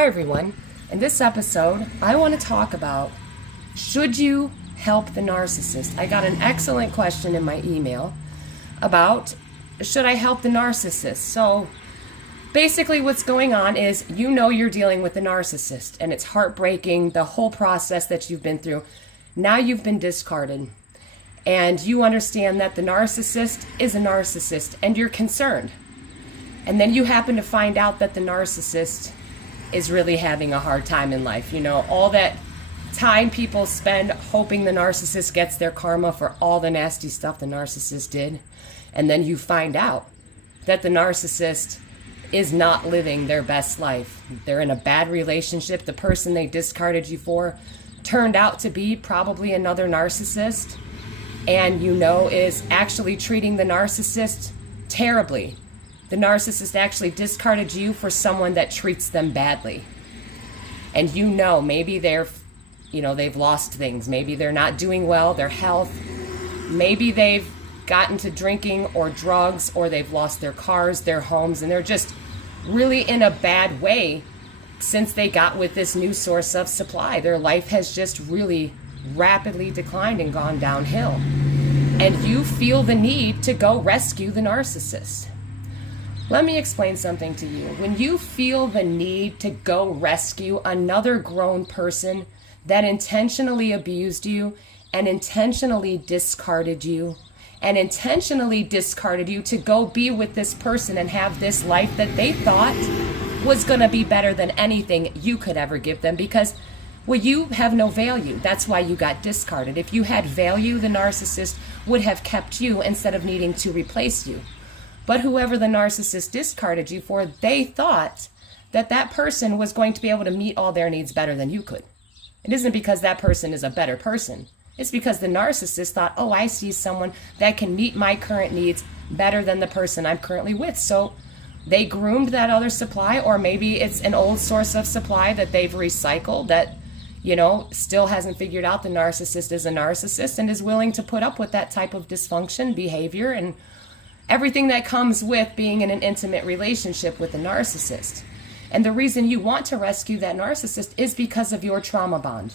Hi everyone. In this episode, I want to talk about, should you help the narcissist? I got an excellent question in my email about, should I help the narcissist? So basically what's going on is, you're dealing with the narcissist and it's heartbreaking, the whole process that you've been through. Now you've been discarded and you understand that the narcissist is a narcissist and you're concerned. And then you happen to find out that the narcissist is really having a hard time in life. All that time people spend hoping the narcissist gets their karma for all the nasty stuff the narcissist did. And then you find out that the narcissist is not living their best life. They're in a bad relationship. The person they discarded you for turned out to be probably another narcissist, and is actually treating the narcissist terribly. The narcissist actually discarded you for someone that treats them badly. And maybe they've lost things. Maybe they're not doing well, their health. Maybe they've gotten to drinking or drugs, or they've lost their cars, their homes, and they're just really in a bad way since they got with this new source of supply. Their life has just really rapidly declined and gone downhill. And you feel the need to go rescue the narcissist. Let me explain something to you. When you feel the need to go rescue another grown person that intentionally abused you and intentionally discarded you to go be with this person and have this life that they thought was going to be better than anything you could ever give them, because you have no value. That's why you got discarded. If you had value, the narcissist would have kept you instead of needing to replace you. But whoever the narcissist discarded you for, they thought that person was going to be able to meet all their needs better than you could. It isn't because that person is a better person. It's because the narcissist thought, oh, I see someone that can meet my current needs better than the person I'm currently with. So they groomed that other supply, or maybe it's an old source of supply that they've recycled that, still hasn't figured out the narcissist is a narcissist and is willing to put up with that type of dysfunction, behavior, and everything that comes with being in an intimate relationship with a narcissist. And the reason you want to rescue that narcissist is because of your trauma bond.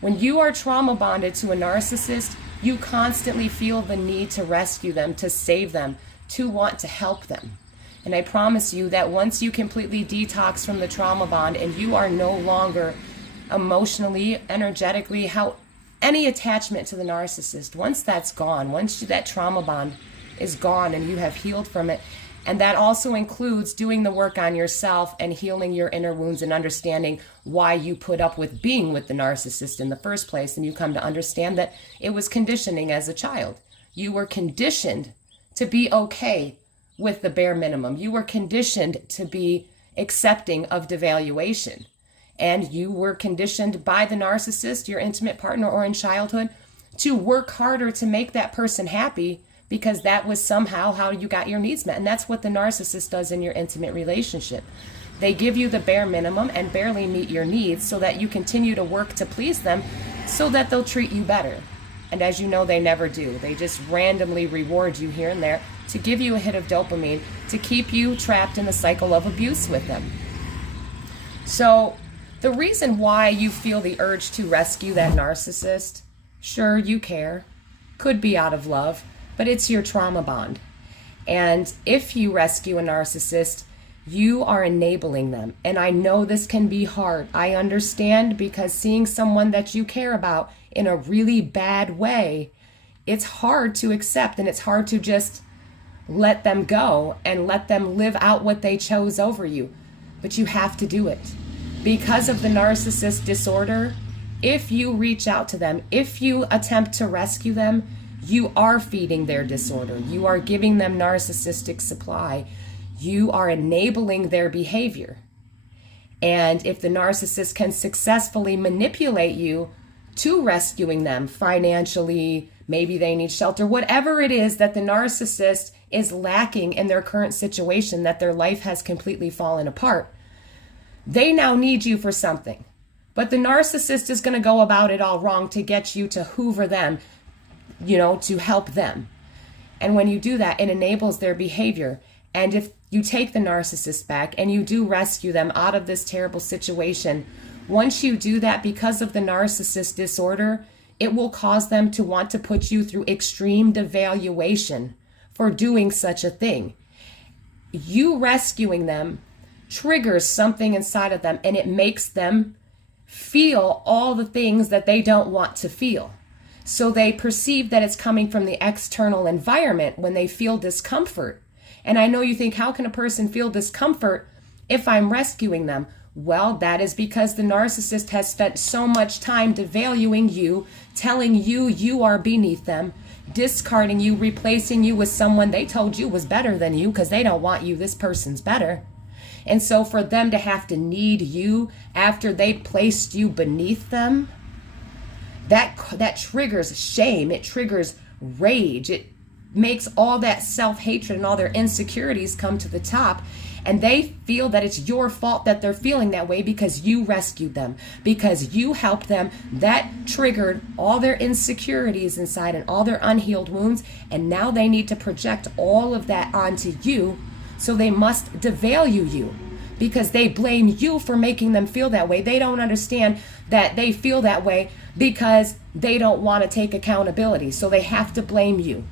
When you are trauma bonded to a narcissist, you constantly feel the need to rescue them, to save them, to want to help them. And I promise you that once you completely detox from the trauma bond and you are no longer emotionally, energetically, any attachment to the narcissist, once that's gone, once that trauma bond is gone and you have healed from it, and that also includes doing the work on yourself and healing your inner wounds and understanding why you put up with being with the narcissist in the first place, and you come to understand that it was conditioning as a child. You were conditioned to be okay with the bare minimum. You were conditioned to be accepting of devaluation. And you were conditioned by the narcissist, your intimate partner, or in childhood, to work harder to make that person happy, because that was somehow how you got your needs met. And that's what the narcissist does in your intimate relationship. They give you the bare minimum and barely meet your needs so that you continue to work to please them so that they'll treat you better. And as you know, they never do. They just randomly reward you here and there to give you a hit of dopamine to keep you trapped in the cycle of abuse with them. So the reason why you feel the urge to rescue that narcissist, sure, you care, could be out of love, but it's your trauma bond. And if you rescue a narcissist, you are enabling them. And I know this can be hard. I understand, because seeing someone that you care about in a really bad way, it's hard to accept, and it's hard to just let them go and let them live out what they chose over you. But you have to do it. Because of the narcissist disorder, if you reach out to them, if you attempt to rescue them, you are feeding their disorder. You are giving them narcissistic supply. You are enabling their behavior. And if the narcissist can successfully manipulate you to rescuing them financially, maybe they need shelter, whatever it is that the narcissist is lacking in their current situation, that their life has completely fallen apart, they now need you for something. But the narcissist is going to go about it all wrong to get you to hoover them, to help them. And when you do that, it enables their behavior. And if you take the narcissist back and you do rescue them out of this terrible situation, once you do that, because of the narcissist disorder, it will cause them to want to put you through extreme devaluation for doing such a thing. You rescuing them triggers something inside of them, and it makes them feel all the things that they don't want to feel. So they perceive that it's coming from the external environment when they feel discomfort. And I know you think, how can a person feel discomfort if I'm rescuing them? Well, that is because the narcissist has spent so much time devaluing you, telling you you are beneath them, discarding you, replacing you with someone they told you was better than you because they don't want you. This person's better. And so for them to have to need you after they placed you beneath them, that triggers shame. It triggers rage. It makes all that self-hatred and all their insecurities come to the top. And they feel that it's your fault that they're feeling that way because you rescued them, because you helped them. That triggered all their insecurities inside and all their unhealed wounds. And now they need to project all of that onto you. So they must devalue you because they blame you for making them feel that way. They don't understand that they feel that way because they don't want to take accountability. So they have to blame you.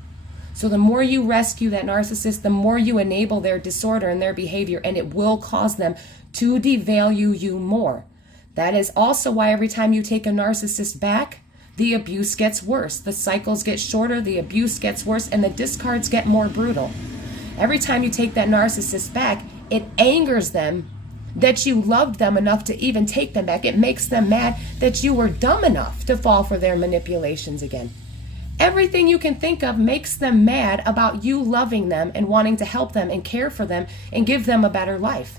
So the more you rescue that narcissist, the more you enable their disorder and their behavior, and it will cause them to devalue you more. That is also why every time you take a narcissist back, the abuse gets worse. The cycles get shorter, the abuse gets worse, and the discards get more brutal. Every time you take that narcissist back, it angers them that you loved them enough to even take them back. It makes them mad that you were dumb enough to fall for their manipulations again. Everything you can think of makes them mad about you loving them and wanting to help them and care for them and give them a better life.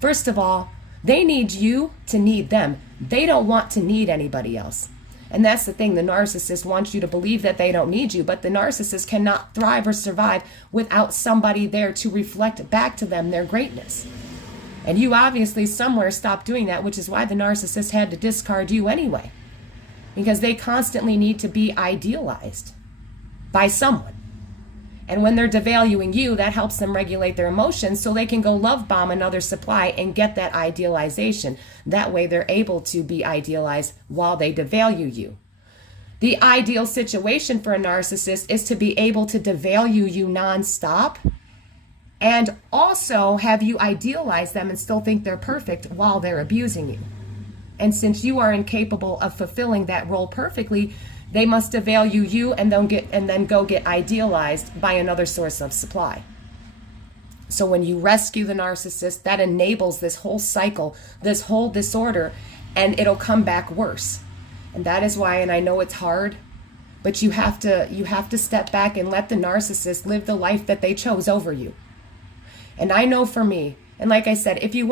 First of all, they need you to need them. They don't want to need anybody else. And that's the thing. The narcissist wants you to believe that they don't need you, but the narcissist cannot thrive or survive without somebody there to reflect back to them their greatness. And you obviously somewhere stopped doing that, which is why the narcissist had to discard you anyway. Because they constantly need to be idealized by someone. And when they're devaluing you, that helps them regulate their emotions so they can go love bomb another supply and get that idealization. That way they're able to be idealized while they devalue you. The ideal situation for a narcissist is to be able to devalue you nonstop and also have you idealize them and still think they're perfect while they're abusing you. And since you are incapable of fulfilling that role perfectly, they must devalue you and then go get idealized by another source of supply. So when you rescue the narcissist, that enables this whole cycle, this whole disorder, and it'll come back worse. And that is why, and I know it's hard, but you have to step back and let the narcissist live the life that they chose over you. And I know for me, and like I said, if you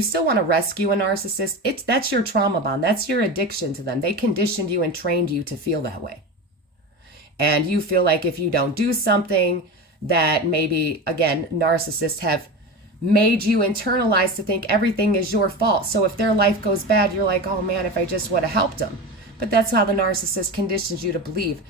still want to rescue a narcissist, that's your trauma bond. That's your addiction to them. They conditioned you and trained you to feel that way. And you feel like if you don't do something that maybe, again, narcissists have made you internalize to think everything is your fault. So if their life goes bad, you're like, oh man, if I just would have helped them. But that's how the narcissist conditions you to believe.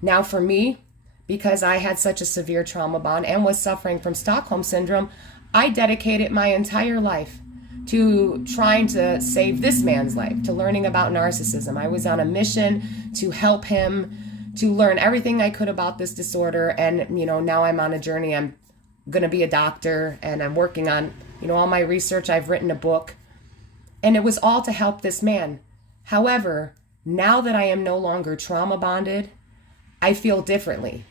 Now for me, because I had such a severe trauma bond and was suffering from Stockholm Syndrome, I dedicated my entire life to trying to save this man's life, to learning about narcissism. I was on a mission to help him, to learn everything I could about this disorder. And, now I'm on a journey. I'm going to be a doctor and I'm working on, all my research. I've written a book and it was all to help this man. However, now that I am no longer trauma bonded, I feel differently.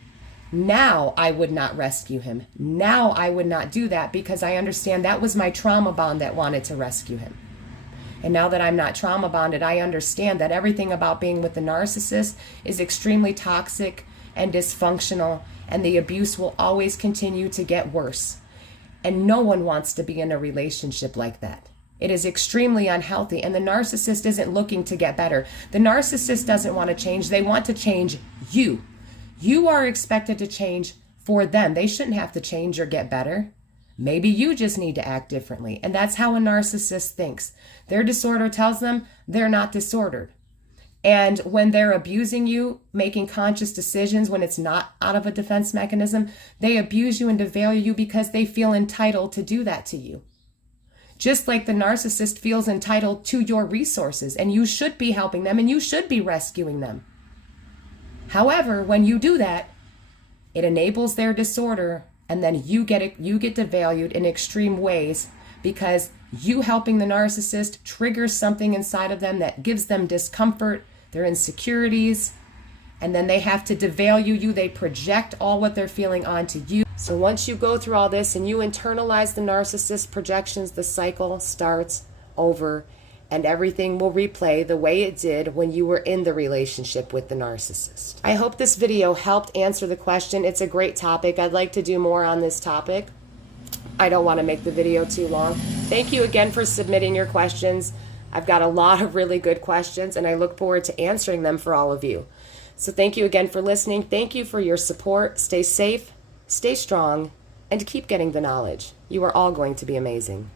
Now I would not rescue him. Now I would not do that because I understand that was my trauma bond that wanted to rescue him. And now that I'm not trauma bonded, I understand that everything about being with the narcissist is extremely toxic and dysfunctional, and the abuse will always continue to get worse. And no one wants to be in a relationship like that. It is extremely unhealthy, and the narcissist isn't looking to get better. The narcissist doesn't want to change. They want to change you. You are expected to change for them. They shouldn't have to change or get better. Maybe you just need to act differently. And that's how a narcissist thinks. Their disorder tells them they're not disordered. And when they're abusing you, making conscious decisions when it's not out of a defense mechanism, they abuse you and devalue you because they feel entitled to do that to you. Just like the narcissist feels entitled to your resources, and you should be helping them and you should be rescuing them. However, when you do that, it enables their disorder, and then you get devalued in extreme ways because you helping the narcissist triggers something inside of them that gives them discomfort, their insecurities, and then they have to devalue you. They project all what they're feeling onto you. So once you go through all this and you internalize the narcissist projections, the cycle starts over and everything will replay the way it did when you were in the relationship with the narcissist. I hope this video helped answer the question. It's a great topic. I'd like to do more on this topic. I don't want to make the video too long. Thank you again for submitting your questions. I've got a lot of really good questions, and I look forward to answering them for all of you. So thank you again for listening. Thank you for your support. Stay safe, stay strong, and keep getting the knowledge. You are all going to be amazing.